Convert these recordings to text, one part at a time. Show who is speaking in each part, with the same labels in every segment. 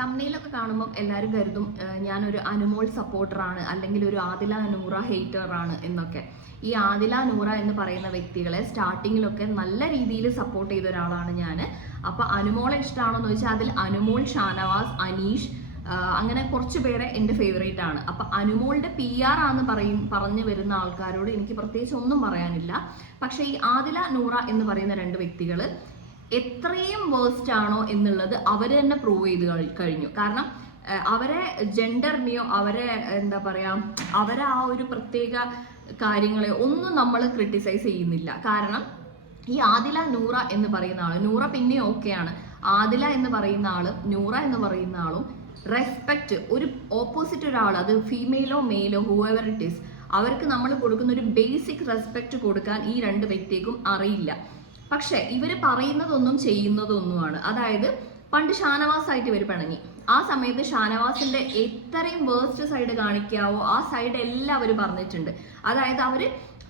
Speaker 1: തമ്മിലൊക്കെ കാണുമ്പോൾ എല്ലാവരും കരുതും ഞാനൊരു അനുമോൾ സപ്പോർട്ടറാണ് അല്ലെങ്കിൽ ഒരു ആദില നൂറ ഹെയ്റ്ററാണ് എന്നൊക്കെ. ഈ ആദില നൂറ എന്ന് പറയുന്ന വ്യക്തികളെ സ്റ്റാർട്ടിങ്ങിലൊക്കെ നല്ല രീതിയിൽ സപ്പോർട്ട് ചെയ്ത ഒരാളാണ് ഞാൻ അപ്പോൾ അനുമോളെ ഇഷ്ടമാണോ എന്ന് ചോദിച്ചാൽ അതിൽ അനുമോൾ ഷാനവാസ് അനീഷ് അങ്ങനെ കുറച്ച് പേരെ എന്റെ ഫേവറേറ്റ് ആണ്. അപ്പം അനുമോളുടെ പി ആർ ആണെന്ന് പറയും പറഞ്ഞു വരുന്ന ആൾക്കാരോട് എനിക്ക് പ്രത്യേകിച്ച് ഒന്നും പറയാനില്ല. പക്ഷേ ഈ ആദില നൂറ എന്ന് പറയുന്ന രണ്ട് വ്യക്തികൾ എത്രയും വേസ്റ്റ് ആണോ എന്നുള്ളത് അവർ തന്നെ പ്രൂവ് ചെയ്ത് കഴിഞ്ഞു. കാരണം അവരെ ജെൻഡറിനെയോ അവരെ എന്താ പറയാ അവരെ ആ ഒരു പ്രത്യേക കാര്യങ്ങളെ ഒന്നും നമ്മൾ ക്രിട്ടിസൈസ് ചെയ്യുന്നില്ല. കാരണം ഈ ആദില നൂറ എന്ന് പറയുന്ന ആൾ നൂറ പിന്നെ ഓക്കെയാണ് ആദില എന്ന് പറയുന്ന ആളും നൂറ എന്ന് പറയുന്ന ആളും റെസ്പെക്റ്റ് ഒരു ഓപ്പോസിറ്റ് ഒരാൾ അത് ഫീമെയിലോ മെയിലോ ഹൂവർ ഇറ്റ് ഈസ് അവർക്ക് നമ്മൾ കൊടുക്കുന്ന ഒരു ബേസിക് റെസ്പെക്റ്റ് കൊടുക്കാൻ ഈ രണ്ട് വ്യക്തിക്കും അറിയില്ല. പക്ഷെ ഇവർ പറയുന്നതൊന്നും ചെയ്യുന്നതൊന്നുമാണ്. അതായത് പണ്ട് ഷാനവാസ് ആയിട്ട് ഇവർ പിണങ്ങി. ആ സമയത്ത് ഷാനവാസിന്റെ എത്രയും വേർസ്റ്റ് സൈഡ് കാണിക്കാവോ ആ സൈഡ് എല്ലാം അവർ പറഞ്ഞിട്ടുണ്ട്. അതായത് അവർ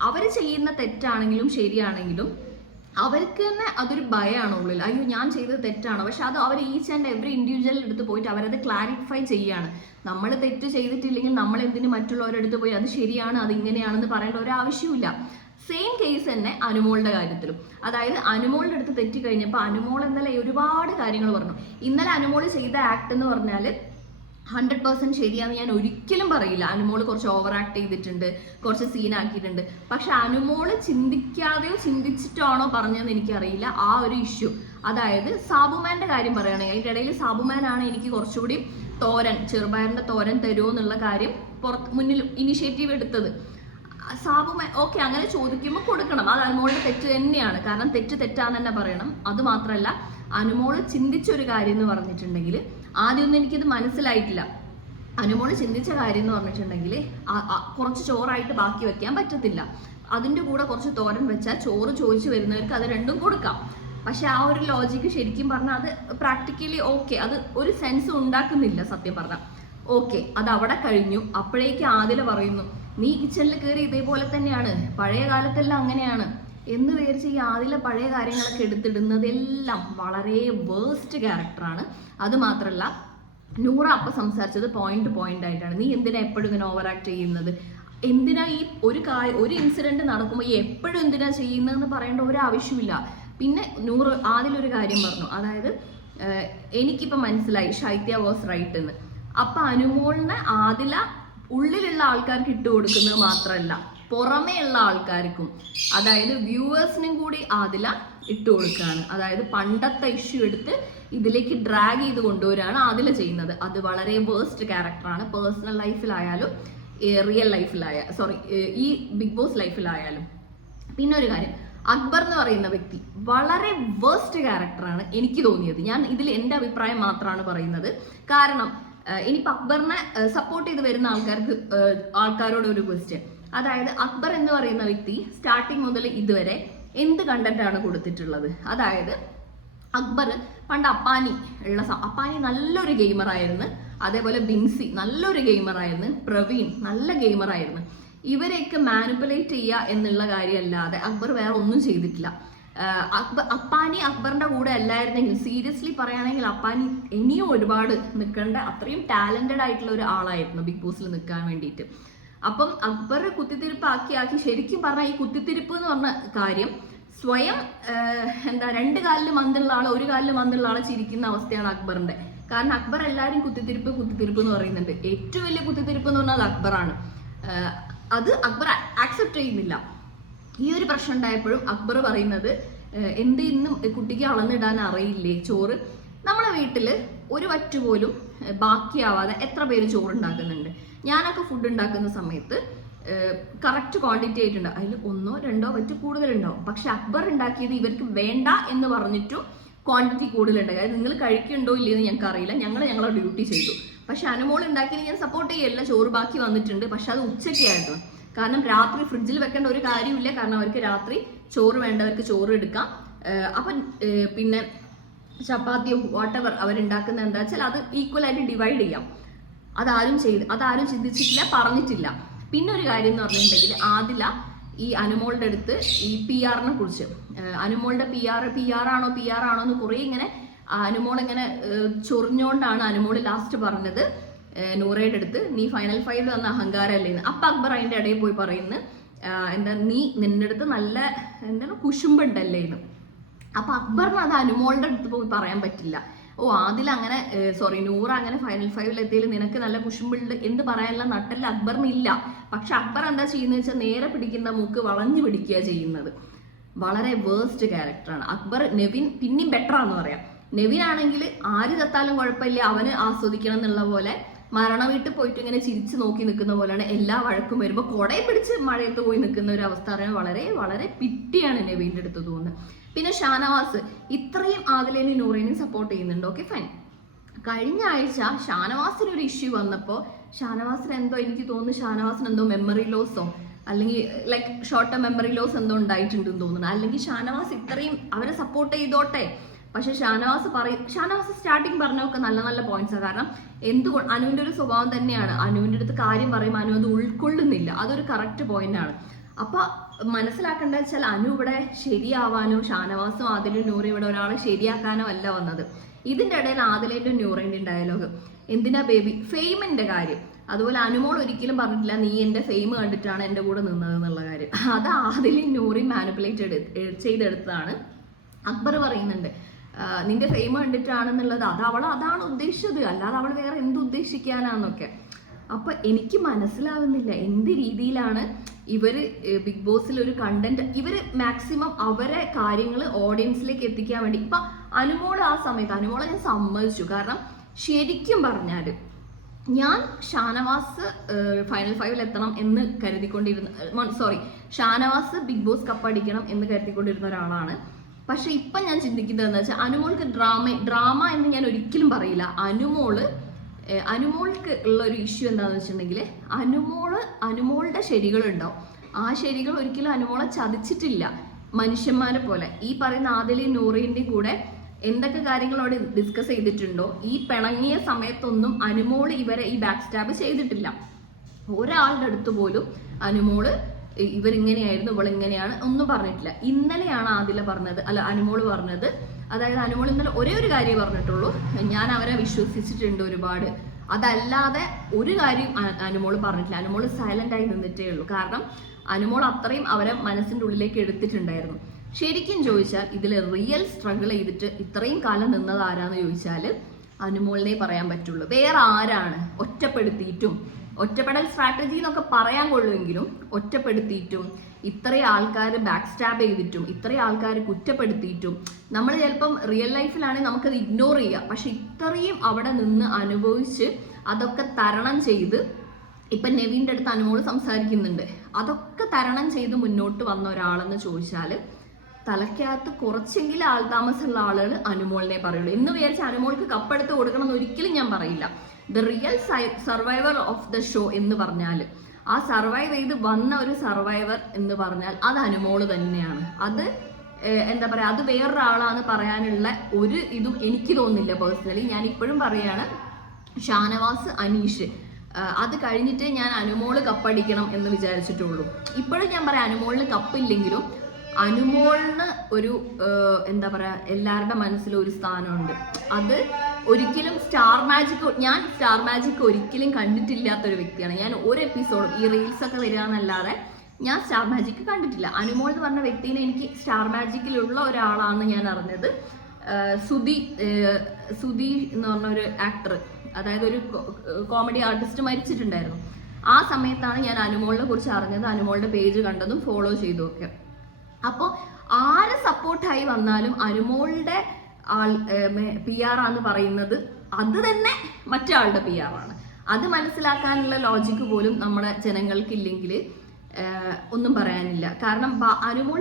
Speaker 1: അവർ ചെയ്യുന്ന തെറ്റാണെങ്കിലും ശരിയാണെങ്കിലും അവർക്ക് തന്നെ അതൊരു ഭയമാണ് ഉള്ളിൽ അയ്യോ ഞാൻ ചെയ്തത് തെറ്റാണ്? പക്ഷെ അത് അവർ ഈച്ച് ആൻഡ് എവറി ഇൻഡിവിജ്വൽ എടുത്ത് പോയിട്ട് അവരത് ക്ലാരിഫൈ ചെയ്യാണ്. നമ്മൾ തെറ്റ് ചെയ്തിട്ടില്ലെങ്കിൽ നമ്മൾ എന്തിന് മറ്റുള്ളവരുടെ അടുത്ത് പോയി അത് ശരിയാണ് അത് ഇങ്ങനെയാണെന്ന് പറയേണ്ട ഒരു ആവശ്യമില്ല സെയിം കേസ് തന്നെ അനുമോളുടെ കാര്യത്തിലും. അതായത് അനുമോളുടെ അടുത്ത് തെറ്റി കഴിഞ്ഞപ്പോൾ അനുമോൾ ഇന്നലെ ഒരുപാട് കാര്യങ്ങൾ പറഞ്ഞു. ഇന്നലെ അനുമോൾ ചെയ്ത ആക്ട് എന്ന് പറഞ്ഞാൽ ഹൺഡ്രഡ് പെർസെന്റ് ശരിയാന്ന് ഞാൻ ഒരിക്കലും പറയില്ല. അനുമോൾ കുറച്ച് ഓവർ ആക്ട് ചെയ്തിട്ടുണ്ട് കുറച്ച് സീൻ ആക്കിയിട്ടുണ്ട്. പക്ഷെ അനുമോൾ ചിന്തിക്കാതെയോ ചിന്തിച്ചിട്ടാണോ പറഞ്ഞതെന്ന് എനിക്കറിയില്ല. ആ ഒരു ഇഷ്യൂ അതായത് സാബുമാന്റെ കാര്യം പറയുകയാണെങ്കിൽ അതിന്റെ ഇടയിൽ സാബുമാനാണ് എനിക്ക് കുറച്ചുകൂടി തോരൻ ചെറുപയറിന്റെ തോരൻ തരുമോ എന്നുള്ള കാര്യം പുറത്ത് മുന്നിൽ ഇനിഷ്യേറ്റീവ് എടുത്തത്. സാബുമാൻ ഓക്കെ അങ്ങനെ ചോദിക്കുമ്പോൾ കൊടുക്കണം. അത് അനുമോളുടെ തെറ്റ് തന്നെയാണ്. കാരണം തെറ്റ് തെറ്റാന്ന് തന്നെ പറയണം. അത് മാത്രമല്ല അനുമോൾ ചിന്തിച്ചൊരു കാര്യം എന്ന് പറഞ്ഞിട്ടുണ്ടെങ്കിൽ ആദ്യമൊന്നും എനിക്കിത് മനസ്സിലായിട്ടില്ല. അനുമോൾ ചിന്തിച്ച കാര്യം എന്ന് പറഞ്ഞിട്ടുണ്ടെങ്കിൽ കുറച്ച് ചോറായിട്ട് ബാക്കി വെക്കാൻ പറ്റത്തില്ല. അതിന്റെ കൂടെ കുറച്ച് തോരൻ വെച്ചാൽ ചോറ് ചോദിച്ചു വരുന്നവർക്ക് അത് രണ്ടും കൊടുക്കാം. പക്ഷെ ആ ഒരു ലോജിക്ക് ശരിക്കും പറഞ്ഞാൽ അത് പ്രാക്ടിക്കലി ഓക്കെ അത് ഒരു സെൻസ് ഉണ്ടാക്കുന്നില്ല സത്യം പറഞ്ഞാൽ ഓക്കെ അത് അവിടെ കഴിഞ്ഞു. അപ്പോഴേക്ക് ആദില പറയുന്നു നീ കിച്ചണിൽ കയറി ഇതേപോലെ തന്നെയാണ്. പഴയ കാലത്തെല്ലാം അങ്ങനെയാണ്. എന്ന് വിചാരിച്ച് ഈ ആദില പഴയ കാര്യങ്ങളൊക്കെ എടുത്തിടുന്നതെല്ലാം വളരെ വേസ്റ്റ് ക്യാരക്ടറാണ് അത് മാത്രമല്ല നൂറ അപ്പ സംസാരിച്ചത് പോയിന്റ് പോയിന്റ് ആയിട്ടാണ്. നീ എന്തിനാ എപ്പോഴും ഇങ്ങനെ ഓവർ ആക്ട് ചെയ്യുന്നത്? എന്തിനാ ഈ ഒരു കാര്യം ഒരു ഇൻസിഡന്റ് നടക്കുമ്പോൾ ഈ എപ്പോഴും എന്തിനാ ചെയ്യുന്നതെന്ന് പറയേണ്ട ഒരു ആവശ്യമില്ല. പിന്നെ നൂറ് ആദ്യമൊരു കാര്യം പറഞ്ഞു. അതായത് എനിക്കിപ്പോൾ മനസ്സിലായി ശൈത്യ വാസ് റൈറ്റ് എന്ന്. അപ്പം അനുമോളിനെ ആദില ഉള്ളിലുള്ള ആൾക്കാർക്ക് ഇട്ട് കൊടുക്കുന്നത് മാത്രമല്ല പുറമേ ഉള്ള ആൾക്കാർക്കും അതായത് വ്യൂവേഴ്സിനും കൂടി ആദില ഇട്ട് കൊടുക്കുകയാണ് അതായത് പണ്ടത്തെ ഇഷ്യൂ എടുത്ത് ഇതിലേക്ക് ഡ്രാഗ് ചെയ്ത് കൊണ്ടുവരികയാണ് ആദില ചെയ്യുന്നത്. അത് വളരെ വേസ്റ്റ് ക്യാരക്ടറാണ് പേഴ്സണൽ ലൈഫിലായാലും റിയൽ ലൈഫിലായ സോറി ഈ ബിഗ് ബോസ് ലൈഫിലായാലും പിന്നെ ഒരു കാര്യം അക്ബർ എന്ന് പറയുന്ന വ്യക്തി വളരെ വേസ്റ്റ് ക്യാരക്ടറാണ് എനിക്ക് തോന്നിയത്. ഞാൻ ഇതിൽ എന്റെ അഭിപ്രായം മാത്രമാണ് പറയുന്നത്. കാരണം ഇനിയിപ്പോൾ അക്ബറിനെ സപ്പോർട്ട് ചെയ്ത് വരുന്ന ആൾക്കാർക്ക് ആൾക്കാരോട് ഒരു ക്വസ്റ്റ്യൻ അതായത് അക്ബർ എന്ന് പറയുന്ന വ്യക്തി സ്റ്റാർട്ടിങ് മുതൽ ഇതുവരെ എന്ത് കണ്ടന്റ് ആണ് കൊടുത്തിട്ടുള്ളത്? അതായത് അക്ബർ പണ്ട് അപ്പാനി ഉള്ള അപ്പാനി നല്ലൊരു ഗെയിമറായിരുന്നു അതേപോലെ ബിൻസി നല്ലൊരു ഗെയിമറായിരുന്നു പ്രവീൺ നല്ല ഗെയിമറായിരുന്നു ഇവരെയൊക്കെ മാനിപ്പുലേറ്റ് ചെയ്യുക എന്നുള്ള കാര്യമല്ലാതെ അക്ബർ വേറെ ഒന്നും ചെയ്തിട്ടില്ല. അക്ബർ അപ്പാനി അക്ബറിന്റെ കൂടെ അല്ലായിരുന്നെങ്കിൽ സീരിയസ്ലി പറയുകയാണെങ്കിൽ അപ്പാനി ഇനിയും ഒരുപാട് നിൽക്കേണ്ട അത്രയും ടാലന്റഡ് ആയിട്ടുള്ള ഒരു ആളായിരുന്നു ബിഗ് ബോസിൽ നിൽക്കാൻ വേണ്ടിയിട്ട്. അപ്പം അക്ബറെ കുത്തിത്തിരിപ്പ് ആക്കി ആക്കി ശരിക്കും പറഞ്ഞാൽ ഈ കുത്തിത്തിരിപ്പ് എന്ന് പറഞ്ഞ കാര്യം സ്വയം എന്താ രണ്ട് കാലിൽ മന്തുള്ള ആളെ ഒരു കാലിൽ മന്തുള്ള ആളെ ചിരിക്കുന്ന അവസ്ഥയാണ് അക്ബറിന്റെ. കാരണം അക്ബർ എല്ലാവരും കുത്തിത്തിരിപ്പ് കുത്തിത്തിരിപ്പ് എന്ന് പറയുന്നുണ്ട്. ഏറ്റവും വലിയ കുത്തിത്തിരിപ്പ് എന്ന് പറഞ്ഞാൽ അക്ബറാണ്. അത് അക്ബർ ആക്സെപ്റ്റ് ചെയ്യുന്നില്ല. ഈ ഒരു പ്രശ്നം ഉണ്ടായപ്പോഴും അക്ബർ പറയുന്നത് എന്ത് ഇന്നും കുട്ടിക്ക് അളന്നിടാൻ അറിയില്ലേ ചോറ്? നമ്മളെ വീട്ടിൽ ഒരു വറ്റ് പോലും ബാക്കിയാവാതെ എത്ര പേര് ചോറ് ഉണ്ടാക്കുന്നുണ്ട് ഞാനൊക്കെ ഫുഡ് ഉണ്ടാക്കുന്ന സമയത്ത് കറക്റ്റ് ക്വാണ്ടിറ്റി ആയിട്ടുണ്ട്. അതിൽ ഒന്നോ രണ്ടോ വറ്റ് കൂടുതലുണ്ടാവും. പക്ഷെ അക്ബർ ഉണ്ടാക്കിയത് ഇവർക്ക് വേണ്ട എന്ന് പറഞ്ഞിട്ടും ക്വാണ്ടിറ്റി കൂടുതലുണ്ട്. അതായത് നിങ്ങൾ കഴിക്കുന്നുണ്ടോ ഇല്ലയെന്ന് ഞങ്ങൾക്ക് അറിയില്ല. ഞങ്ങൾ ഞങ്ങളുടെ ഡ്യൂട്ടി ചെയ്തു. പക്ഷെ അനുമോൾ ഉണ്ടാക്കിയത് ഞാൻ സപ്പോർട്ട് ചെയ്യല്ല. ചോറ് ബാക്കി വന്നിട്ടുണ്ട്. പക്ഷെ അത് ഉച്ചയ്ക്കായിരുന്നു കാരണം രാത്രി ഫ്രിഡ്ജിൽ വെക്കേണ്ട ഒരു കാര്യമില്ല കാരണം അവർക്ക് രാത്രി ചോറ് വേണ്ടവർക്ക് ചോറ് എടുക്കാം. അപ്പം പിന്നെ ചപ്പാത്തിയോ വാട്ടെവർ അവരുണ്ടാക്കുന്ന എന്താ വെച്ചാൽ അത് ഈക്വൽ ആയിട്ട് ഡിവൈഡ് ചെയ്യാം. അതാരും ചെയ്ത് അതാരും ചിന്തിച്ചിട്ടില്ല പറഞ്ഞിട്ടില്ല. പിന്നെ ഒരു കാര്യം എന്ന് പറഞ്ഞിട്ടുണ്ടെങ്കിൽ ആദില ഈ അനുമോളുടെ അടുത്ത് ഈ പി ആറിനെ കുറിച്ച് അനുമോളുടെ പി ആർ പി ആർ ആണോ പി ആർ ആണോ എന്ന് കുറേ ഇങ്ങനെ അനുമോൾ ഇങ്ങനെ ചൊറിഞ്ഞുകൊണ്ടാണ് അനുമോൾ ലാസ്റ്റ് പറഞ്ഞത്. നൂറയുടെ അടുത്ത് നീ ഫൈനൽ ഫൈവ് വന്ന അഹങ്കാരമല്ലേ എന്ന്. അപ്പൊ അക്ബർ അതിന്റെ ഇടയിൽ പോയി പറയുന്നു എന്താ നീ നിന്റെ അടുത്ത് നല്ല എന്താണ് കുശുമ്പുണ്ടല്ലേ എന്ന്. അപ്പൊ അക്ബറിന് അത് അനുമോളുടെ അടുത്ത് പോയി പറയാൻ പറ്റില്ല. ഓ ആദിൽ അങ്ങനെ സോറി നൂറ് അങ്ങനെ ഫൈനൽ ഫൈവിൽ എത്തിയതിൽ നിനക്ക് നല്ല കുശുമ്പുണ്ട് എന്ന് പറയാനുള്ള നട്ടല്ല അക്ബറിന് ഇല്ല. പക്ഷെ അക്ബർ എന്താ ചെയ്യുന്നത് വെച്ചാൽ നേരെ പിടിക്കുന്ന മൂക്ക് വളഞ്ഞു പിടിക്കുക ചെയ്യുന്നത്. വളരെ വേഴ്സ്റ്റ് ക്യാരക്ടറാണ് അക്ബർ നെവിൻ പിന്നെയും ബെറ്റർ ആണെന്ന് പറയാം. നെവിൻ ആണെങ്കിൽ ആര് തത്താലും കുഴപ്പമില്ല അവന് ആസ്വദിക്കണം എന്നുള്ള പോലെ. മരണ വീട്ടിൽ പോയിട്ട് ഇങ്ങനെ ചിരിച്ചു നോക്കി നിൽക്കുന്ന പോലെയാണ് എല്ലാ വഴക്കും വരുമ്പോൾ കുടയെ പിടിച്ച് മഴയത്ത് പോയി നിൽക്കുന്ന ഒരു അവസ്ഥ അറിയാൻ വളരെ വളരെ പിറ്റിയാണ് നെവിന്റെ അടുത്ത് തോന്നുന്നത്. പിന്നെ ഷാനവാസ് ഇത്രയും ആദിലേനും നൂറേനും സപ്പോർട്ട് ചെയ്യുന്നുണ്ട്. ഓക്കെ ഫൈൻ കഴിഞ്ഞ ആഴ്ച ഷാനവാസിന് ഒരു ഇഷ്യൂ വന്നപ്പോൾ ഷാനവാസിന് എന്തോ എനിക്ക് തോന്നുന്നു ഷാനവാസിന് എന്തോ മെമ്മറി ലോസോ അല്ലെങ്കിൽ like short term memory loss എന്തോ ഉണ്ടായിട്ടുണ്ടെന്ന് തോന്നുന്നു. അല്ലെങ്കിൽ ഷാനവാസ് ഇത്രയും അവരെ സപ്പോർട്ട് ചെയ്തോട്ടെ. പക്ഷെ ഷാനവാസ് പറയും ഷാനവാസ് സ്റ്റാർട്ടിങ് പറഞ്ഞൊക്കെ നല്ല നല്ല പോയിന്റ്സ് ആണ് കാരണം എന്തുകൊണ്ട് അനുവിന്റെ ഒരു സ്വഭാവം തന്നെയാണ്. അനുവിന്റെ അടുത്ത് കാര്യം പറയുമ്പോൾ അനു അത് ഉൾക്കൊള്ളുന്നില്ല. അതൊരു കറക്റ്റ് പോയിന്റ് ആണ്. അപ്പൊ മനസ്സിലാക്കേണ്ട വെച്ചാൽ അനു ഇവിടെ ശരിയാവാനോ ഷാനവാസും ആദിലും നൂറും ഇവിടെ ഒരാളെ ശരിയാക്കാനോ അല്ല വന്നത്. ഇതിന്റെ ഇടയിൽ ആദിലേന്റെ നൂറിന്റെ ഡയലോഗ് എന്തിനാ ബേബി ഫെയിമിന്റെ കാര്യം. അതുപോലെ അനുമോൾ ഒരിക്കലും പറഞ്ഞിട്ടില്ല നീ എന്റെ ഫെയിം കണ്ടിട്ടാണ് എന്റെ കൂടെ നിന്നത് എന്നുള്ള കാര്യം. അത് ആദിലും നൂറി മാനിപ്പുലേറ്റ് ചെയ്തെടുത്തതാണ്. അക്ബർ പറയുന്നുണ്ട് നിന്റെ ഫെയിം കണ്ടിട്ടാണെന്നുള്ളത് അത് അവൾ അതാണ് ഉദ്ദേശിച്ചത്. അല്ലാതെ അവൾ വേറെ എന്ത് ഉദ്ദേശിക്കാനാന്നൊക്കെ. അപ്പൊ എനിക്ക് മനസ്സിലാവുന്നില്ല എന്ത് രീതിയിലാണ് ഇവർ ബിഗ് ബോസിൽ ഒരു കണ്ടന്റ് ഇവർ മാക്സിമം അവരെ കാര്യങ്ങൾ ഓഡിയൻസിലേക്ക് എത്തിക്കാൻ വേണ്ടി ഇപ്പൊ അനുമോൾ ആ സമയത്ത് അനുമോളെ ഞാൻ സമ്മതിച്ചു. കാരണം ശരിക്കും പറഞ്ഞാൽ ഞാൻ ഷാനവാസ് ഫൈനൽ ഫൈവിൽ എത്തണം എന്ന് കരുതിക്കൊണ്ടിരുന്ന sorry Shanavas Bigg Boss cup അടിക്കണം എന്ന് കരുതിക്കൊണ്ടിരുന്ന ഒരാളാണ്. പക്ഷെ ഇപ്പൊ ഞാൻ ചിന്തിക്കുന്നത് എന്താ വെച്ചാൽ അനുമോൾക്ക് ഡ്രാമ ഡ്രാമ എന്ന് ഞാൻ ഒരിക്കലും പറയില്ല. അനുമോൾ അനുമോൾക്ക് ഉള്ള ഒരു ഇഷ്യൂ എന്താണെന്ന് വെച്ചിട്ടുണ്ടെങ്കിൽ അനുമോൾ അനുമോളുടെ ശരികളുണ്ടാവും. ആ ശരികൾ ഒരിക്കലും അനുമോളെ ചതിച്ചിട്ടില്ല. മനുഷ്യന്മാരെ പോലെ. ഈ പറയുന്ന ആദിലെയും നൂറിന്റെയും കൂടെ എന്തൊക്കെ കാര്യങ്ങളോട് ഡിസ്കസ് ചെയ്തിട്ടുണ്ടോ? ഈ പിണങ്ങിയ സമയത്തൊന്നും അനുമോൾ ഇവരെ ഈ ബാക്ക് സ്റ്റാബ് ചെയ്തിട്ടില്ല. ഒരാളുടെ അടുത്ത് പോലും അനുമോൾ ഇവരിങ്ങനെയായിരുന്നു ഇവളിങ്ങനെയാണ് ഒന്നും പറഞ്ഞിട്ടില്ല. ഇന്നലെയാണ് ആദില പറഞ്ഞത് അല്ല അനുമോൾ പറഞ്ഞത് അതായത് അനുമോൾ ഇന്നലെ ഒരേ ഒരു കാര്യം പറഞ്ഞിട്ടുള്ളൂ. ഞാൻ അവരെ വിശ്വസിച്ചിട്ടുണ്ട് ഒരുപാട്. അതല്ലാതെ ഒരു കാര്യം അനുമോൾ പറഞ്ഞിട്ടില്ല. അനുമോൾ സൈലന്റ് ആയി നിന്നിട്ടേ ഉള്ളൂ. കാരണം അനുമോൾ അത്രയും അവരെ മനസ്സിന്റെ ഉള്ളിലേക്ക് എടുത്തിട്ടുണ്ടായിരുന്നു. ശരിക്കും ചോദിച്ചാൽ ഇതിൽ റിയൽ സ്ട്രഗിൾ ചെയ്തിട്ട് ഇത്രയും കാലം നിന്നത് ആരാന്ന് ചോദിച്ചാൽ അനുമോളിനെ പറയാൻ പറ്റുള്ളൂ. വേറെ ആരാണ്? ഒറ്റപ്പെടുത്തിയിട്ടും. ഒറ്റപ്പെടൽ സ്ട്രാറ്റജി എന്നൊക്കെ പറയാൻ കൊള്ളുമെങ്കിലും ഒറ്റപ്പെടുത്തിയിട്ടും ഇത്രയും ആൾക്കാർ ബാക്ക് സ്റ്റാബ് ചെയ്തിട്ടും ഇത്രയും ആൾക്കാർ കുറ്റപ്പെടുത്തിയിട്ടും നമ്മൾ ചിലപ്പം റിയൽ ലൈഫിലാണെങ്കിൽ നമുക്കത് ഇഗ്നോർ ചെയ്യാം. പക്ഷെ ഇത്രയും അവിടെ നിന്ന് അനുഭവിച്ച് അതൊക്കെ തരണം ചെയ്ത് ഇപ്പൊ നെവിന്റെ അടുത്ത് അനുമോൾ സംസാരിക്കുന്നുണ്ട്. അതൊക്കെ തരണം ചെയ്ത് മുന്നോട്ട് വന്ന ഒരാളെന്ന് ചോദിച്ചാൽ തലയ്ക്കകത്ത് കുറച്ചെങ്കിലും ആൾതാമസമുള്ള ആളുകൾ അനുമോളിനെ പറയുള്ളൂ. എന്ന് വിചാരിച്ച് അനുമോൾക്ക് കപ്പെടുത്ത് കൊടുക്കണം എന്ന് ഒരിക്കലും ഞാൻ പറയില്ല. The real survivor of the show എന്ന് പറഞ്ഞാൽ ആ സർവൈവ് ചെയ്ത് വന്ന ഒരു സർവൈവർ എന്ന് പറഞ്ഞാൽ അത് അനുമോൾ തന്നെയാണ്. അത് എന്താ പറയുക അത് വേറൊരാളാന്ന് പറയാനുള്ള ഒരു ഇതും എനിക്ക് തോന്നുന്നില്ല പേഴ്സണലി ഞാൻ ഇപ്പോഴും പറയാണ് ഷാനവാസ് അനീഷ് അത് കഴിഞ്ഞിട്ട് ഞാൻ അനുമോൾ കപ്പടിക്കണം എന്ന് വിചാരിച്ചിട്ടുള്ളൂ. ഇപ്പോഴും ഞാൻ പറയാം അനുമോളിന് കപ്പില്ലെങ്കിലും അനുമോളിന് ഒരു എന്താ പറയുക എല്ലാവരുടെ മനസ്സിലും ഒരു സ്ഥാനമുണ്ട്. അത് ഒരിക്കലും സ്റ്റാർ മാജിക് ഞാൻ സ്റ്റാർ മാജിക് ഒരിക്കലും കണ്ടിട്ടില്ലാത്ത ഒരു വ്യക്തിയാണ്. ഞാൻ ഒരു എപ്പിസോഡും ഈ റീൽസ് ഒക്കെ വരിക എന്നല്ലാതെ ഞാൻ സ്റ്റാർ മാജിക് കണ്ടിട്ടില്ല. അനുമോൾ എന്ന് പറഞ്ഞ വ്യക്തിനെ എനിക്ക് സ്റ്റാർ മാജിക്കിലുള്ള ഒരാളാണെന്ന് ഞാൻ അറിഞ്ഞത്. സുധി സുധി എന്ന് പറഞ്ഞ ഒരു ആക്ടർ അതായത് ഒരു കോമഡി ആർട്ടിസ്റ്റ് മരിച്ചിട്ടുണ്ടായിരുന്നു. ആ സമയത്താണ് ഞാൻ അനുമോളിനെ കുറിച്ച് അറിഞ്ഞത്. അനുമോളുടെ പേജ് കണ്ടതും ഫോളോ ചെയ്തും ഒക്കെ അപ്പോൾ ആര് സപ്പോർട്ടായി വന്നാലും അനുമോളുടെ ആൾ പി ആർ ആന്ന് പറയുന്നത് അത് തന്നെ മറ്റാളുടെ പി ആർ ആണ്. അത് മനസ്സിലാക്കാനുള്ള ലോജിക്ക് പോലും നമ്മുടെ ജനങ്ങൾക്കില്ലെങ്കിൽ ഒന്നും പറയാനില്ല. കാരണം Anumol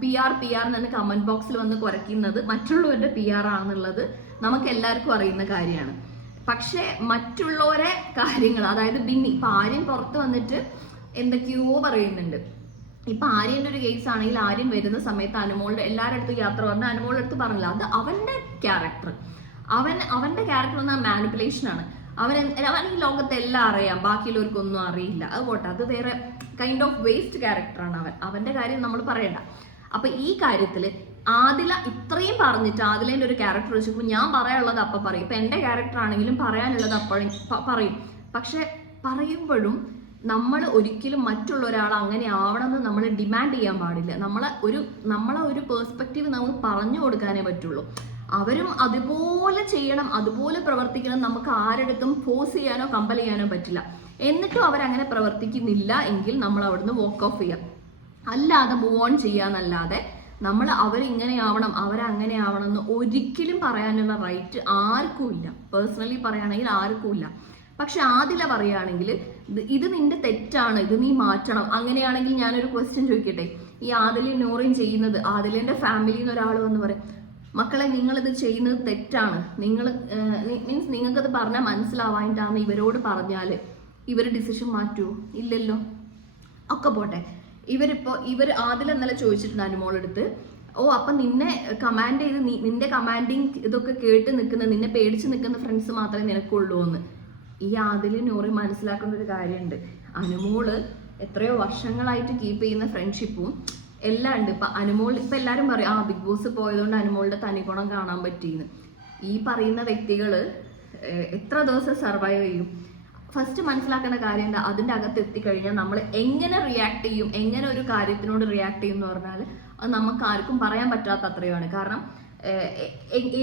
Speaker 1: P R P R എന്ന് കമന്റ് ബോക്സിൽ വന്ന് കുറയ്ക്കുന്നത് മറ്റുള്ളവരുടെ പി ആർ ആണെന്നുള്ളത് നമുക്ക് എല്ലാവർക്കും അറിയുന്ന കാര്യമാണ്. പക്ഷേ മറ്റുള്ളവരെ കാര്യങ്ങൾ അതായത് ബിന്നി ഇപ്പൊ ആര്യം പുറത്ത് വന്നിട്ട് എന്തൊക്കെയോ പറയുന്നുണ്ട്. ഇപ്പൊ ആര്യന്റെ ഒരു കേസ് ആണെങ്കിൽ ആര്യൻ വരുന്ന സമയത്ത് അനുമോളുടെ എല്ലാവരുടെ അടുത്തും യാത്ര പറഞ്ഞ അനുമോളുടെ അടുത്ത് പറഞ്ഞില്ല അത് അവന്റെ ക്യാരക്ടർ അവൻ അവന്റെ ക്യാരക്ടർ എന്ന മാനിപ്പുലേഷൻ ആണ്. അവൻ അവൻ ഈ ലോകത്തെ എല്ലാം അറിയാം ബാക്കിയുള്ളവർക്കൊന്നും അറിയില്ല. അത് പോട്ടെ അത് വേറെ കൈൻഡ് ഓഫ് വേസ്റ്റ് ക്യാരക്ടറാണ് അവൻ. അവന്റെ കാര്യം നമ്മൾ പറയണ്ട. അപ്പൊ ഈ കാര്യത്തിൽ ആദില ഇത്രയും പറഞ്ഞിട്ട് ആദിലേന്റെ ഒരു ക്യാരക്ടർ വെച്ചപ്പോൾ ഞാൻ പറയാനുള്ളത് അപ്പം പറയും. ഇപ്പൊ എന്റെ ക്യാരക്ടർ ആണെങ്കിലും പറയാനുള്ളത് അപ്പോഴും പറയും. പക്ഷെ പറയുമ്പോഴും നമ്മൾ ഒരിക്കലും മറ്റുള്ള ഒരാൾ അങ്ങനെ ആവണമെന്ന് നമ്മൾ ഡിമാൻഡ് ചെയ്യാൻ പാടില്ല. നമ്മളെ ഒരു നമ്മളെ ഒരു പേഴ്സ്പെക്റ്റീവ് നമുക്ക് പറഞ്ഞു കൊടുക്കാനേ പറ്റുള്ളൂ. അവരും അതുപോലെ ചെയ്യണം അതുപോലെ പ്രവർത്തിക്കണം. നമുക്ക് ആരെടുത്തും ഫോഴ്സ് ചെയ്യാനോ കമ്പൽ ചെയ്യാനോ പറ്റില്ല. എന്നിട്ടും അവരങ്ങനെ പ്രവർത്തിക്കുന്നില്ല എങ്കിൽ നമ്മൾ അവിടുന്ന് വോക്ക് ഓഫ് ചെയ്യാം. അല്ലാതെ മൂവ് ഓൺ ചെയ്യാന്നല്ലാതെ നമ്മൾ അവരിങ്ങനെ ആവണം അവരങ്ങനെ ആവണം എന്ന് ഒരിക്കലും പറയാനുള്ള റൈറ്റ് ആർക്കും ഇല്ല പേഴ്സണലി പറയുകയാണെങ്കിൽ ആർക്കും ഇല്ല പക്ഷെ ആദില പറയുകയാണെങ്കിൽ ഇത് നിന്റെ തെറ്റാണ് ഇത് നീ മാറ്റണം. അങ്ങനെയാണെങ്കിൽ ഞാനൊരു ക്വസ്റ്റ്യൻ ചോദിക്കട്ടെ? ഈ ആദിലയും നൂറയും ചെയ്യുന്നത് ആദിലേന്റെ ഫാമിലിയിൽ നിന്ന് ഒരാൾ വന്ന് പറയും മക്കളെ നിങ്ങളിത് ചെയ്യുന്നത് തെറ്റാണ്. നിങ്ങൾ മീൻസ് നിങ്ങൾക്കത് പറഞ്ഞാൽ മനസ്സിലാവായിട്ടാണ് ഇവരോട് പറഞ്ഞാൽ ഇവർ ഡിസിഷൻ മാറ്റൂ ഇല്ലല്ലോ. ഒക്കെ പോട്ടെ. ഇവരിപ്പോ ഇവർ ആദ്യം ഇന്നലെ ചോദിച്ചിട്ടുണ്ട് അനുമോളെടുത്ത് ഓ അപ്പൊ നിന്നെ കമാൻഡ് ചെയ്ത് നിന്റെ കമാൻഡിങ് ഇതൊക്കെ കേട്ട് നിൽക്കുന്ന നിന്നെ പേടിച്ച് നിൽക്കുന്ന ഫ്രണ്ട്സ് മാത്രമേ നിനക്കുള്ളൂ എന്ന് ഈ ആദിൽ നൂറി മനസ്സിലാക്കുന്ന ഒരു കാര്യമുണ്ട്. അനുമോൾ എത്രയോ വർഷങ്ങളായിട്ട് കീപ്പ് ചെയ്യുന്ന ഫ്രണ്ട്ഷിപ്പും എല്ലാം ഉണ്ട്. ഇപ്പൊ അനുമോൾ ഇപ്പൊ എല്ലാരും പറയും ആ ബിഗ് ബോസ് പോയതുകൊണ്ട് അനുമോളുടെ തനിഗുണം കാണാൻ പറ്റിയെന്ന്. ഈ പറയുന്ന വ്യക്തികൾ എത്ര ദിവസം സർവൈവ് ചെയ്യും? ഫസ്റ്റ് മനസ്സിലാക്കേണ്ട കാര്യം എന്താ? അതിന്റെ അകത്ത് എത്തിക്കഴിഞ്ഞാൽ നമ്മൾ എങ്ങനെ റിയാക്ട് ചെയ്യും? എങ്ങനെ ഒരു കാര്യത്തിനോട് റിയാക്ട് ചെയ്യും എന്ന് പറഞ്ഞാൽ അത് നമുക്ക് ആർക്കും പറയാൻ പറ്റാത്ത അത്രയുമാണ് കാരണം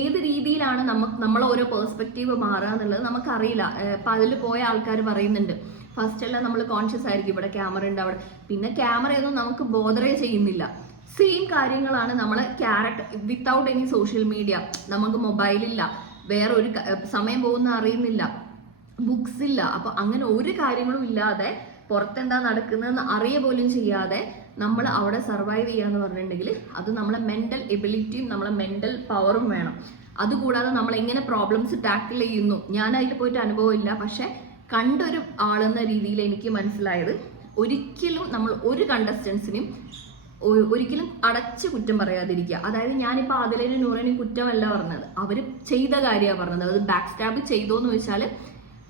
Speaker 1: ഏത് രീതിയിലാണ് നമുക്ക് നമ്മളെ ഓരോ പേഴ്സ്പെക്റ്റീവ് മാറുക എന്നുള്ളത് നമുക്കറിയില്ല. അപ്പം അതിൽ പോയ ആൾക്കാർ പറയുന്നുണ്ട്. ഫസ്റ്റ് എല്ലാം നമ്മൾ കോൺഷ്യസ് ആയിരിക്കും. ഇവിടെ ക്യാമറ ഉണ്ട് അവിടെ. പിന്നെ ക്യാമറയൊന്നും നമുക്ക് ബോധറേ ചെയ്യുന്നില്ല. സെയിം കാര്യങ്ങളാണ് നമ്മൾ character without any social media നമുക്ക് മൊബൈലില്ല വേറെ ഒരു സമയം പോകുന്ന അറിയുന്നില്ല. ബുക്സ് ഇല്ല. അപ്പൊ അങ്ങനെ ഒരു കാര്യങ്ങളും ഇല്ലാതെ പുറത്തെന്താ നടക്കുന്നതെന്ന് അറിയ പോലും ചെയ്യാതെ നമ്മൾ അവിടെ സർവൈവ് ചെയ്യാന്ന് പറഞ്ഞിട്ടുണ്ടെങ്കിൽ അത് നമ്മളെ മെന്റൽ എബിലിറ്റിയും നമ്മളെ മെന്റൽ പവറും വേണം. അതുകൂടാതെ നമ്മൾ എങ്ങനെ പ്രോബ്ലംസ് ടാക്കിൾ ചെയ്യുന്നു? അതിൽ പോയിട്ട് അനുഭവം ഇല്ല. പക്ഷെ കണ്ടൊരു ആളെന്ന രീതിയിൽ എനിക്ക് മനസ്സിലായത് ഒരിക്കലും നമ്മൾ ഒരു കണ്ടസ്റ്റൻസിനും ഒരിക്കലും അടച്ച് കുറ്റം പറയാതിരിക്കുക. അതായത് ഞാനിപ്പോൾ അതിലൊരു നൂറിനും കുറ്റമല്ല പറഞ്ഞത്. അവർ ചെയ്ത കാര്യമാണ് പറഞ്ഞത്. അത് ബാക്ക് സ്റ്റാബ് ചെയ്തോ എന്ന് വെച്ചാൽ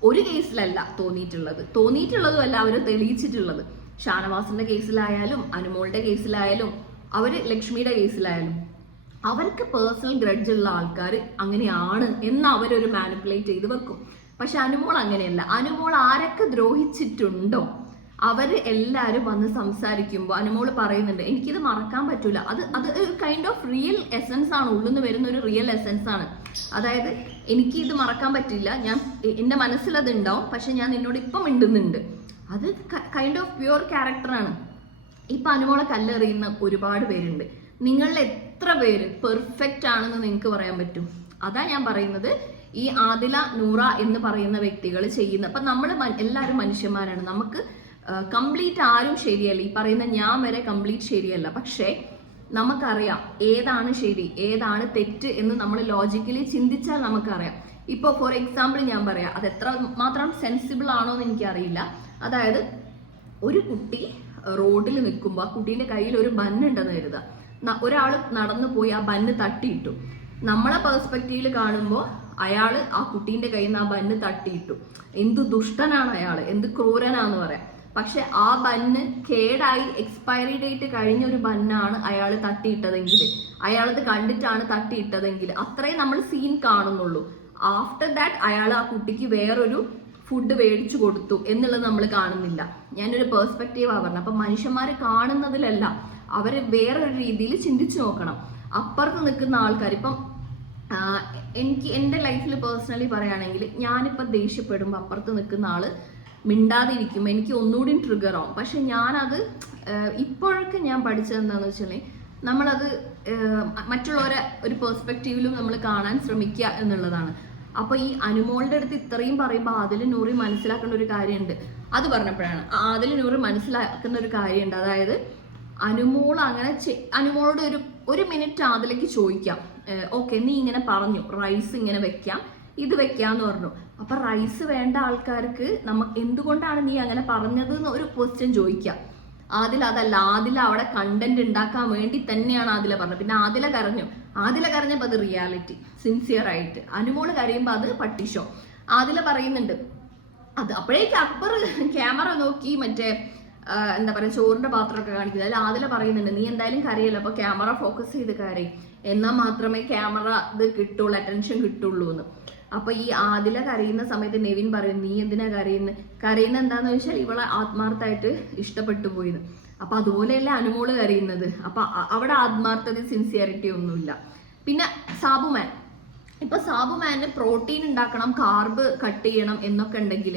Speaker 1: ഒരു കേസിലല്ല തോന്നിയിട്ടുള്ളത്. തോന്നിയിട്ടുള്ളതുമല്ല അവർ തെളിയിച്ചിട്ടുള്ളത്. ഷാനവാസിന്റെ കേസിലായാലും അനുമോളുടെ കേസിലായാലും അവർ ലക്ഷ്മിയുടെ കേസിലായാലും അവർക്ക് പേഴ്സണൽ ഗ്രഡ്ജ് ഉള്ള ആൾക്കാർ അങ്ങനെയാണ് എന്ന് അവരൊരു മാനിപ്പുലേറ്റ് ചെയ്ത് വെക്കും. പക്ഷെ അനുമോൾ അങ്ങനെയല്ല. അനുമോൾ ആരൊക്കെ ദ്രോഹിച്ചിട്ടുണ്ടോ അവർ എല്ലാരും വന്ന് സംസാരിക്കുമ്പോൾ അനുമോൾ പറയുന്നുണ്ട് എനിക്കിത് മറക്കാൻ പറ്റൂല. അത് അത് ഒരു കൈൻഡ് ഓഫ് റിയൽ എസൻസ് ആണ്. ഉള്ളിൽ നിന്ന് വരുന്ന ഒരു റിയൽ എസൻസ് ആണ്. അതായത് എനിക്ക് ഇത് മറക്കാൻ പറ്റില്ല. ഞാൻ എന്റെ മനസ്സിൽ ഉണ്ടാവും പക്ഷെ ഞാൻ നിന്നോട് ഇപ്പം മിണ്ടുന്നുണ്ട്. അത് കൈൻഡ് ഓഫ് പ്യുവർ ക്യാരക്ടറാണ് ഇപ്പൊ അനുമോളെ കല്ലെറിയുന്ന ഒരുപാട് പേരുണ്ട്. നിങ്ങളിൽ എത്ര പേര് പെർഫെക്റ്റ് ആണെന്ന് നിങ്ങൾക്ക് പറയാൻ പറ്റും? അതാ ഞാൻ പറയുന്നത്. ഈ ആദില നൂറ എന്ന് പറയുന്ന വ്യക്തികൾ ചെയ്യുന്ന അപ്പൊ നമ്മൾ എല്ലാവരും മനുഷ്യന്മാരാണ്. നമുക്ക് കംപ്ലീറ്റ് ആരും ശരിയല്ല. ഈ പറയുന്ന ഞാൻ വരെ കംപ്ലീറ്റ് ശരിയല്ല. പക്ഷേ നമുക്കറിയാം ഏതാണ് ശരി ഏതാണ് തെറ്റ് എന്ന് നമ്മൾ ലോജിക്കലി ചിന്തിച്ചാൽ നമുക്കറിയാം. ഇപ്പൊ ഫോർ എക്സാമ്പിൾ ഞാൻ പറയാം. അത് എത്ര മാത്രം സെൻസിബിൾ ആണോ എന്ന് എനിക്കറിയില്ല. അതായത് ഒരു കുട്ടി റോഡിൽ നിൽക്കുമ്പോൾ ആ കുട്ടീന്റെ കയ്യിൽ ഒരു ബന്നുണ്ടെന്ന് കരുതുക. ഒരാൾ നടന്നു പോയി ആ ബന്ന് തട്ടിയിട്ടു. നമ്മളെ പെർസ്പെക്റ്റീവിൽ കാണുമ്പോൾ അയാൾ ആ കുട്ടീന്റെ കയ്യിൽ നിന്ന് ആ ബന്ന് തട്ടിയിട്ടു. എന്ത് ദുഷ്ടനാണ് അയാൾ എന്ത് ക്രൂരനാന്ന് പറയാം. പക്ഷെ ആ ബന്ന് കേടായി എക്സ്പയറി ഡേറ്റ് കഴിഞ്ഞ ഒരു ബന്നാണ് അയാൾ തട്ടിയിട്ടതെങ്കിൽ അയാളത് കണ്ടിട്ടാണ് തട്ടിയിട്ടതെങ്കിൽ അത്രയും നമ്മൾ സീൻ കാണുന്നുള്ളൂ. ആഫ്റ്റർ ദാറ്റ് അയാൾ ആ കുട്ടിക്ക് വേറൊരു ഫുഡ് മേടിച്ചു കൊടുത്തു എന്നുള്ളത് നമ്മൾ കാണുന്നില്ല. ഞാനൊരു പേഴ്സ്പെക്റ്റീവാണ് പറഞ്ഞത്. അപ്പൊ മനുഷ്യന്മാർ കാണുന്നതിലല്ല അവരെ വേറൊരു രീതിയിൽ ചിന്തിച്ചു നോക്കണം. അപ്പുറത്ത് നിൽക്കുന്ന ആൾക്കാർ ഇപ്പം എനിക്ക് എന്റെ ലൈഫിൽ പേഴ്സണലി പറയുകയാണെങ്കിൽ ഞാനിപ്പോൾ ദേഷ്യപ്പെടുമ്പോൾ അപ്പുറത്ത് നിൽക്കുന്ന ആൾ മിണ്ടാതിരിക്കും എനിക്ക് ഒന്നുകൂടി ട്രിഗർ ആവും. പക്ഷെ ഞാനത് ഇപ്പോഴൊക്കെ ഞാൻ പഠിച്ചത് എന്താണെന്ന് വെച്ചിട്ടുണ്ടെങ്കിൽ നമ്മളത് മറ്റുള്ളവരെ ഒരു പെർസ്പെക്റ്റീവിലും നമ്മൾ കാണാൻ ശ്രമിക്കുക എന്നുള്ളതാണ്. അപ്പൊ ഈ അനുമോളുടെ അടുത്ത് ഇത്രയും പറയുമ്പോൾ അതിൽ നൂറി മനസ്സിലാക്കേണ്ട ഒരു കാര്യമുണ്ട്. അത് പറഞ്ഞപ്പോഴാണ്. അതിൽ നൂറി മനസ്സിലാക്കുന്ന ഒരു കാര്യമുണ്ട്. അതായത് അനുമോൾ അങ്ങനെ അനുമോളോട് ഒരു ഒരു മിനിറ്റ് അതിലേക്ക് ചോദിക്കാം. ഓക്കെ നീ ഇങ്ങനെ പറഞ്ഞു. റൈസ് ഇങ്ങനെ വെക്കാം. ഇത് വെക്കാന്ന് പറഞ്ഞു. അപ്പൊ റൈസ് വേണ്ട ആൾക്കാർക്ക് നമ്മ എന്തുകൊണ്ടാണ് നീ അങ്ങനെ പറഞ്ഞത് എന്ന് ഒരു ക്വസ്റ്റ്യൻ ചോദിക്കാം. ആദില അതല്ല ആദില അവിടെ കണ്ടന്റ് ഉണ്ടാക്കാൻ വേണ്ടി തന്നെയാണ് ആദില പറഞ്ഞത്. പിന്നെ ആദില കരഞ്ഞു. ആദില കരഞ്ഞപ്പോൾ അത് റിയാലിറ്റി സിൻസിയർ ആയിട്ട്. അനുമോൾ കരയുമ്പോൾ അത് പട്ടിഷോ ആദില പറയുന്നുണ്ട് അത് അപ്പോഴേക്ക് അക്ബർ ക്യാമറ നോക്കി മറ്റേ എന്താ പറയാ ചോറിന്റെ പാത്രമൊക്കെ കാണിക്കുന്നത്. അതിൽ ആദില പറയുന്നുണ്ട് നീ എന്തായാലും കരയല്ലോ? അപ്പൊ ക്യാമറ ഫോക്കസ് ചെയ്ത് കരയും. എന്നാൽ മാത്രമേ ക്യാമറ ഇത് കിട്ടുള്ളൂ അറ്റൻഷൻ കിട്ടുള്ളൂ എന്ന് അപ്പൊ ഈ ആദില കരയുന്ന സമയത്ത് നെവിൻ പറയും നീ എന്തിനാ കരയുന്നത് കരയുന്ന എന്താന്ന് വെച്ചാൽ ഇവളെ ആത്മാർത്ഥമായിട്ട് ഇഷ്ടപ്പെട്ടു പോയിന്ന്. അപ്പൊ അതുപോലെയല്ല അനുമോൾ കരയുന്നത്. അപ്പൊ അവിടെ ആത്മാർത്ഥത സിൻസിയറിറ്റി ഒന്നുമില്ല. പിന്നെ സാബുമാൻ ഇപ്പൊ സാബുമാന് പ്രോട്ടീൻ ഉണ്ടാക്കണം കാർബ് കട്ട് ചെയ്യണം എന്നൊക്കെ ഉണ്ടെങ്കിൽ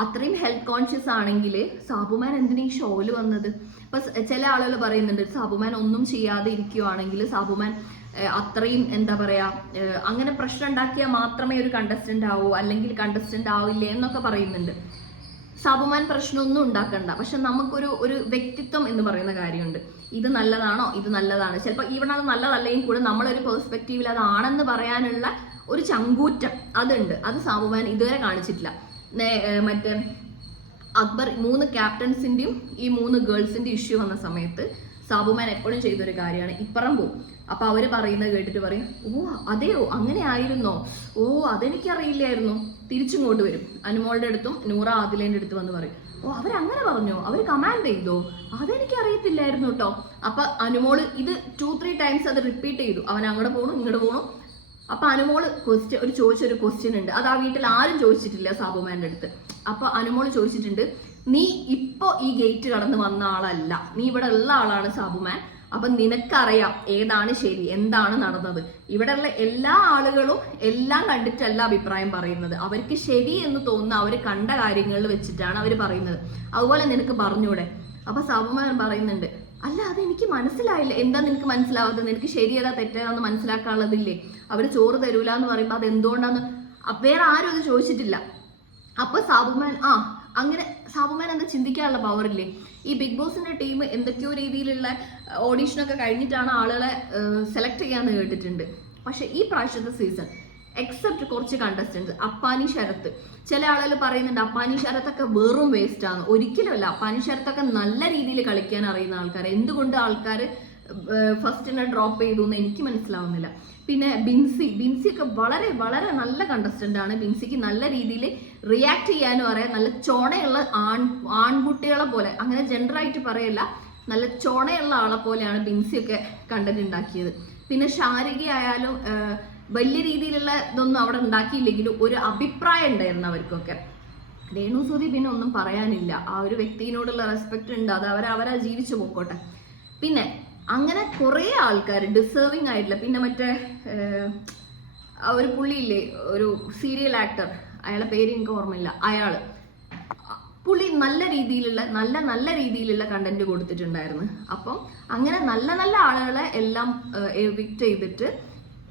Speaker 1: അത്രയും ഹെൽത്ത് കോൺഷ്യസ് ആണെങ്കിൽ സാബുമാൻ എന്തിനാ ഈ ഷോയിൽ വന്നത്? ഇപ്പൊ ചില ആളുകൾ പറയുന്നുണ്ട് സാബുമാൻ ഒന്നും ചെയ്യാതെ ഇരിക്കുവാണെങ്കിൽ സാബുമാൻ അത്രയും എന്താ പറയാ അങ്ങനെ പ്രശ്നം ഉണ്ടാക്കിയാൽ മാത്രമേ ഒരു കണ്ടസ്റ്റന്റ് ആവൂ അല്ലെങ്കിൽ കണ്ടസ്റ്റന്റ് ആവില്ലേ എന്നൊക്കെ പറയുന്നുണ്ട്. സാബുമാൻ പ്രശ്നമൊന്നും ഉണ്ടാക്കണ്ട. പക്ഷെ നമുക്കൊരു ഒരു വ്യക്തിത്വം എന്ന് പറയുന്ന കാര്യമുണ്ട്. ഇത് നല്ലതാണോ? ഇത് നല്ലതാണ്. ചിലപ്പോൾ ഈവൺ അത് നല്ലതല്ലെങ്കിൽ കൂടെ നമ്മളൊരു പെർസ്പെക്റ്റീവിൽ അതാണെന്ന് പറയാനുള്ള ഒരു ചങ്കൂറ്റം അതുണ്ട്. അത് സാബുമാൻ ഇതുവരെ കാണിച്ചിട്ടില്ല. മറ്റേ അക്ബർ മൂന്ന് ക്യാപ്റ്റൻസിന്റെയും ഈ മൂന്ന് ഗേൾസിന്റെ ഇഷ്യൂ വന്ന സമയത്ത് സാബുമാൻ എപ്പോഴും ചെയ്തൊരു കാര്യമാണ് ഇപ്പുറം പോവും. അപ്പോൾ അവർ പറയുന്നത് കേട്ടിട്ട് പറയും ഓ അതെയോ? അങ്ങനെ ആയിരുന്നോ? ഓ അതെനിക്കറിയില്ലായിരുന്നു. തിരിച്ചിങ്ങോട്ട് വരും. അനുമോളുടെ അടുത്തും നൂറ ആദിലേന്റെ അടുത്ത് വന്ന് പറയും ഓ അവരങ്ങനെ പറഞ്ഞോ? അവർ കമാൻഡ് ചെയ്തോ? അതെനിക്ക് അറിയത്തില്ലായിരുന്നു കേട്ടോ അപ്പൊ അനുമോൾ ഇത് ടു ത്രീ ടൈംസ് അത് റിപ്പീറ്റ് ചെയ്തു. അവൻ അങ്ങോട്ട് പോകണം ഇങ്ങോട്ട് പോണു. അപ്പൊ അനുമോൾ ക്വസ്റ്റ്യൻ ഒരു ചോദിച്ചൊരു ക്വസ്റ്റ്യൻ ഉണ്ട്. അത് ആ വീട്ടിൽ ആരും ചോദിച്ചിട്ടില്ല സാബുമാന്റെ അടുത്ത്. അപ്പൊ അനുമോൾ ചോദിച്ചിട്ടുണ്ട് നീ ഇപ്പോ ഈ ഗേറ്റ് കടന്ന് വന്ന ആളല്ല. നീ ഇവിടെ ഉള്ള ആളാണ് സാബുമാൻ. അപ്പൊ നിനക്കറിയാം ഏതാണ് ശരി എന്താണ് നടന്നത്. ഇവിടെയുള്ള എല്ലാ ആളുകളും എല്ലാം കണ്ടിട്ടല്ല അഭിപ്രായം പറയുന്നത്. അവർക്ക് ശരി എന്ന് തോന്നുന്ന അവർ കണ്ട കാര്യങ്ങളിൽ വെച്ചിട്ടാണ് അവർ പറയുന്നത്. അതുപോലെ നിനക്ക് പറഞ്ഞൂടെ? അപ്പൊ സാബുമാൻ പറയുന്നുണ്ട് അല്ല അത് എനിക്ക് മനസ്സിലായില്ല. എന്താ നിനക്ക് മനസ്സിലാവാത്തത്? നിനക്ക് ശരിയതാ തെറ്റേതാന്ന് മനസ്സിലാക്കാനുള്ളതില്ലേ? അവർ ചോറ് തരൂല എന്ന് പറയുമ്പോൾ അത് എന്തുകൊണ്ടാന്ന് വേറെ ആരും അത് ചോദിച്ചിട്ടില്ല. അപ്പൊ സാബുമാൻ ആ അങ്ങനെ സാബുമാൻ എന്താ ചിന്തിക്കാനുള്ള പവർ ഇല്ലേ? ഈ ബിഗ് ബോസിന്റെ ടീം എന്തൊക്കെയോ രീതിയിലുള്ള ഓഡീഷനൊക്കെ കഴിഞ്ഞിട്ടാണ് ആളുകളെ സെലക്ട് ചെയ്യാന്ന് കേട്ടിട്ടുണ്ട്. പക്ഷെ ഈ പ്രാവശ്യത്തെ സീസൺ എക്സെപ്റ്റ് കുറച്ച് കണ്ടസ്റ്റൻസ് അപ്പാനി ശരത്ത്. ചില ആളുകൾ പറയുന്നുണ്ട് അപ്പാനി ശരത്തൊക്കെ വെറും വേസ്റ്റ് ആണ്. ഒരിക്കലുമല്ല. അപ്പാനി ശരത്തൊക്കെ നല്ല രീതിയിൽ കളിക്കാൻ അറിയുന്ന ആൾക്കാർ എന്തുകൊണ്ട് ആൾക്കാർ ഫസ്റ്റിനെ ഡ്രോപ്പ് ചെയ്തു എന്ന് എനിക്ക് മനസ്സിലാവുന്നില്ല. പിന്നെ ബിൻസി. ബിൻസി ഒക്കെ വളരെ വളരെ നല്ല കണ്ടസ്റ്റന്റ് ആണ്. ബിൻസിക്ക് നല്ല രീതിയിൽ റിയാക്ട് ചെയ്യാനും അറിയാം. നല്ല ചോണയുള്ള ആൺ ആൺകുട്ടികളെ പോലെ. അങ്ങനെ ജനറായിട്ട് പറയല്ല. നല്ല ചോണയുള്ള ആളെ പോലെയാണ് ബിൻസി ഒക്കെ കണ്ടന്റ് ഉണ്ടാക്കിയത്. പിന്നെ ഷാരികയായാലും വലിയ രീതിയിലുള്ള ഇതൊന്നും അവിടെ ഉണ്ടാക്കിയില്ലെങ്കിലും ഒരു അഭിപ്രായം ഉണ്ടായിരുന്നു അവർക്കൊക്കെ രേണു സൂതി പിന്നെ ഒന്നും പറയാനില്ല. ആ ഒരു വ്യക്തിയോടുള്ള റെസ്പെക്ട് ഉണ്ട്. അത് അവരവരാ അവരാ ജീവിച്ചു പോക്കോട്ടെ. പിന്നെ അങ്ങനെ കുറേ ആൾക്കാർ ഡിസേർവിങ് ആയിട്ടില്ല പിന്നെ മറ്റേ ഒരു പുള്ളിയില്ലേ ഒരു സീരിയൽ ആക്ടർ അയാളെ പേര് എനിക്ക് ഓർമ്മയില്ല. അയാൾ പുള്ളി നല്ല രീതിയിലുള്ള നല്ല നല്ല രീതിയിലുള്ള കണ്ടന്റ് കൊടുത്തിട്ടുണ്ടായിരുന്നു. അപ്പം അങ്ങനെ നല്ല നല്ല ആളുകളെ എല്ലാം എവിക്റ്റ് ചെയ്തിട്ട്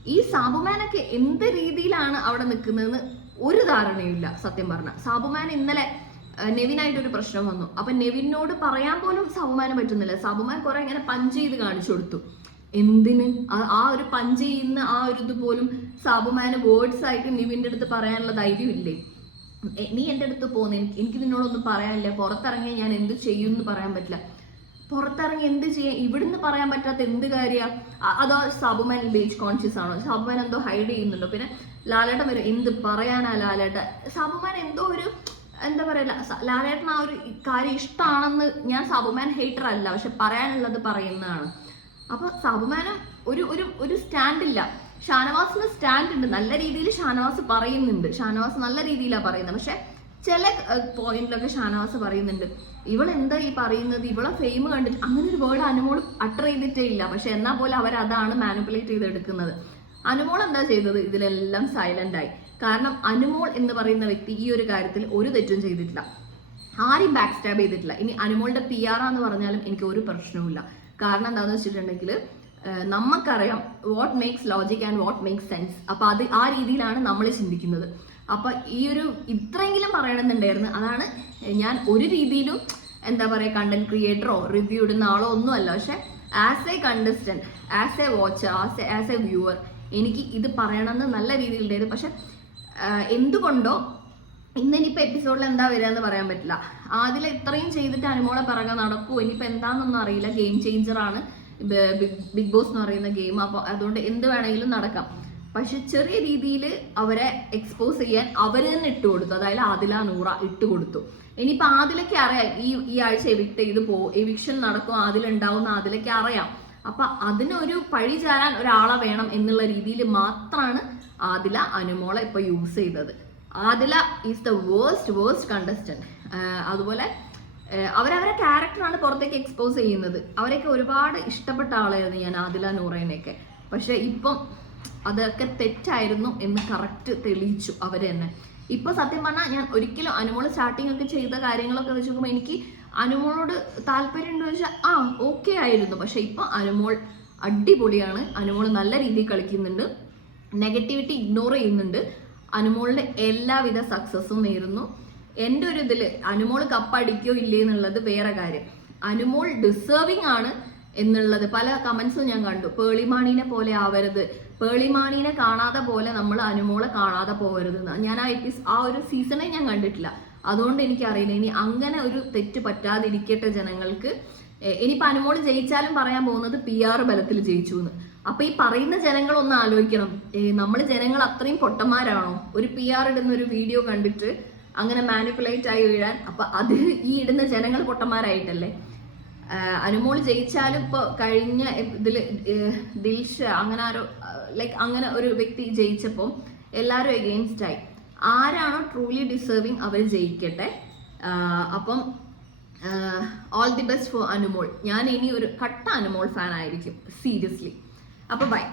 Speaker 1: ഈ സാബുമാനൊക്കെ എന്ത് രീതിയിലാണ് അവിടെ നിൽക്കുന്നതെന്ന് ഒരു ധാരണയില്ല സത്യം പറഞ്ഞ സാബുമാൻ ഇന്നലെ നെവിനായിട്ട് ഒരു പ്രശ്നം വന്നു. അപ്പൊ നെവിനോട് പറയാൻ പോലും സാബുമാന് പറ്റുന്നില്ല. സാബുമാൻ കുറെ ഇങ്ങനെ പഞ്ച് ചെയ്ത് കാണിച്ചു കൊടുത്തു. എന്തിന്? ആ- ഒരു പഞ്ച് ചെയ്യുന്ന ആ ഒരു ഇത് പോലും സാബുമാന് വേർഡ്സ് ആയിട്ട് നിവിന്റെ അടുത്ത് പറയാനുള്ള ധൈര്യം ഇല്ലേ നീ എന്റെ അടുത്ത് പോകുന്നു എനിക്ക് എനിക്ക് നിന്നോടൊന്നും പറയാനില്ല. പുറത്തിറങ്ങി ഞാൻ എന്ത് ചെയ്യും എന്ന് പറയാൻ പറ്റില്ല. പുറത്തിറങ്ങി എന്ത് ചെയ്യാം? ഇവിടുന്ന് പറയാൻ പറ്റാത്ത എന്ത് കാര്യ? അതോ സബുമൻ ബേജ് കോൺഷ്യസ് ആണോ? സബുമൻ എന്തോ ഹൈഡ് ചെയ്യുന്നുണ്ടോ? പിന്നെ ലാലേട്ടൻ വരും എന്ത് പറയാനാ ലാലേട്ട സബുമൻ എന്തോ ഒരു എന്താ പറയാ ലാലേട്ടൻ ആ ഒരു കാര്യം ഇഷ്ടമാണെന്ന് ഞാൻ സബുമാൻ ഹേറ്റർ അല്ല പക്ഷെ പറയാനുള്ളത് പറയുന്നതാണ്. അപ്പൊ സാബുമാനം ഒരു ഒരു ഒരു സ്റ്റാൻഡ് ഇല്ല. ഷാനവാസിന് സ്റ്റാൻഡ് ഉണ്ട്. നല്ല രീതിയിൽ ഷാനവാസ് പറയുന്നുണ്ട്. ഷാനവാസ് നല്ല രീതിയിലാണ് പറയുന്നത്. പക്ഷെ ചില പോയിന്റിലൊക്കെ ഷാനവാസ് പറയുന്നുണ്ട് ഇവൾ എന്താ ഈ പറയുന്നത്? ഇവളെ ഫെയിം കണ്ടിട്ട് അങ്ങനെ ഒരു വേർഡ് അനുമോൾ അട്ടർ ചെയ്തിട്ടേ ഇല്ല. പക്ഷെ എന്നാൽ പോലെ അതാണ് മാനിപ്പുലേറ്റ് ചെയ്തെടുക്കുന്നത്. അനുമോൾ എന്താ ചെയ്തത്? ഇതിലെല്ലാം സൈലന്റ് ആയി. കാരണം അനുമോൾ എന്ന് പറയുന്ന വ്യക്തി ഈ ഒരു കാര്യത്തിൽ ഒരു തെറ്റും ചെയ്തിട്ടില്ല. ആരെയും ബാക്ക് സ്റ്റാബ് ചെയ്തിട്ടില്ല. ഇനി അനുമോളുടെ പി ആർ എന്ന് പറഞ്ഞാലും എനിക്ക് ഒരു പ്രശ്നവുമില്ല കാരണം എന്താണെന്ന് വെച്ചിട്ടുണ്ടെങ്കിൽ നമുക്കറിയാം what makes logic and what makes sense അപ്പോൾ അത് ആ രീതിയിലാണ് നമ്മൾ ചിന്തിക്കുന്നത്. അപ്പൊ ഈ ഒരു ഇത്രയെങ്കിലും പറയണമെന്നുണ്ടായിരുന്നു. അതാണ് ഞാൻ ഒരു രീതിയിലും എന്താ പറയുക കണ്ടന്റ് ക്രിയേറ്ററോ റിവ്യൂ ഇടുന്ന ആളോ ഒന്നുമല്ല. പക്ഷെ as a contestant as a watcher as a as a viewer എനിക്ക് ഇത് പറയണമെന്ന് നല്ല രീതിയിലുണ്ടായിരുന്നു പക്ഷെ എന്തുകൊണ്ടോ ഇന്ന് ഇനിയിപ്പോൾ എപ്പിസോഡിൽ എന്താ വരിക എന്ന് പറയാൻ പറ്റില്ല. ആദ്യം ഇത്രയും ചെയ്തിട്ട് അനുമോളെ പിറകെ നടക്കൂ. ഇനിയിപ്പോൾ എന്താണെന്നൊന്നും അറിയില്ല. ഗെയിം ചേഞ്ചറാണ് ബിഗ് ബോസ് എന്ന് പറയുന്ന ഗെയിം അപ്പോൾ അതുകൊണ്ട് എന്ത് വേണമെങ്കിലും നടക്കാം. പക്ഷെ ചെറിയ രീതിയിൽ അവരെ എക്സ്പോസ് ചെയ്യാൻ അവർ തന്നെ ഇട്ട് കൊടുത്തു. അതായത് ആദില നൂറ ഇട്ട് കൊടുത്തു. ഇനിയിപ്പോൾ ആദിലൊക്കെ അറിയാം ഈ ഈ ആഴ്ച എവിക്ട് ചെയ്ത് പോ എവിക്ഷൻ നടക്കും ആദിലുണ്ടാവുന്ന ആദിലൊക്കെ അറിയാം. അപ്പൊ അതിനൊരു പഴി ചാരാൻ ഒരാളെ വേണം എന്നുള്ള രീതിയിൽ മാത്രമാണ് ആദില അനുമോളെ ഇപ്പൊ യൂസ് ചെയ്തത്. Adhila is the worst worst contestant അതുപോലെ അവരവരെ ക്യാരക്ടറാണ് പുറത്തേക്ക് എക്സ്പോസ് ചെയ്യുന്നത്. അവരൊക്കെ ഒരുപാട് ഇഷ്ടപ്പെട്ട ആളായിരുന്നു ഞാൻ ആദില നൂറേനെയൊക്കെ. പക്ഷെ ഇപ്പം അതൊക്കെ തെറ്റായിരുന്നു എന്ന് കറക്റ്റ് തെളിയിച്ചു അവർ തന്നെ. ഇപ്പൊ സത്യം പറഞ്ഞാൽ ഞാൻ ഒരിക്കലും അനുമോൾ സ്റ്റാർട്ടിംഗ് ഒക്കെ ചെയ്ത കാര്യങ്ങളൊക്കെ വെച്ച് നോക്കുമ്പോൾ എനിക്ക് അനുമോളോട് താല്പര്യം ഉണ്ടോ വെച്ചാൽ ആ ഓക്കെ ആയിരുന്നു. പക്ഷെ ഇപ്പൊ അനുമോൾ അടിപൊളിയാണ്. അനുമോൾ നല്ല രീതിയിൽ കളിക്കുന്നുണ്ട്. നെഗറ്റിവിറ്റി ഇഗ്നോർ ചെയ്യുന്നുണ്ട്. അനുമോളിന്റെ എല്ലാവിധ സക്സസ്സും നേരുന്നു. എന്റെ ഒരു ഇതിൽ അനുമോൾ കപ്പടിക്കോ ഇല്ലേ എന്നുള്ളത് വേറെ കാര്യം. അനുമോൾ ഡിസേർവിംഗ് ആണ് എന്നുള്ളത് പല കമൻസും ഞാൻ കണ്ടു. പേളിമാണീനെ പോലെ ആവരുത്. പേളിമാണീനെ കാണാതെ പോലെ നമ്മൾ അനുമോളെ കാണാതെ പോകരുത്. ഞാൻ ആ എപ്പിസ് ആ ഒരു സീസണെ ഞാൻ കണ്ടിട്ടില്ല. അതുകൊണ്ട് എനിക്കറിയില്ല. ഇനി അങ്ങനെ ഒരു തെറ്റ് പറ്റാതിരിക്കട്ടെ ജനങ്ങൾക്ക്. ഇനിയിപ്പോൾ ഇനിയിപ്പോ അനുമോൾ ജയിച്ചാലും പറയാൻ പോകുന്നത് പി ആർ ബലത്തിൽ ജയിച്ചു എന്ന് അപ്പൊ ഈ പറയുന്ന ജനങ്ങൾ ഒന്ന് ആലോചിക്കണം. നമ്മൾ ജനങ്ങൾ അത്രയും പൊട്ടന്മാരാണോ? ഒരു പി ആർ ഇടുന്ന ഒരു വീഡിയോ കണ്ടിട്ട് അങ്ങനെ മാനിപ്പുലേറ്റ് ആയി വീഴാൻ. അപ്പൊ അത് ഈ ഇടുന്ന ജനങ്ങൾ പൊട്ടന്മാരായിട്ടല്ലേ? അനുമോൾ ജയിച്ചാലും ഇപ്പൊ കഴിഞ്ഞ ഇതിൽ ദിൽഷ അങ്ങനെ ആരോ ലൈക്ക് അങ്ങനെ ഒരു വ്യക്തി ജയിച്ചപ്പോൾ എല്ലാവരും എഗെയിൻസ്റ്റ് ആയി. ആരാണോ ട്രൂലി ഡിസേർവിങ് അവർ ജയിക്കട്ടെ. അപ്പം all the best for Anumol. ഞാൻ ഇനി ഒരു കട്ട അനുമോൾ ഫാൻ ആയിരിക്കും. സീരിയസ്ലി അപ്പൊ ബൈ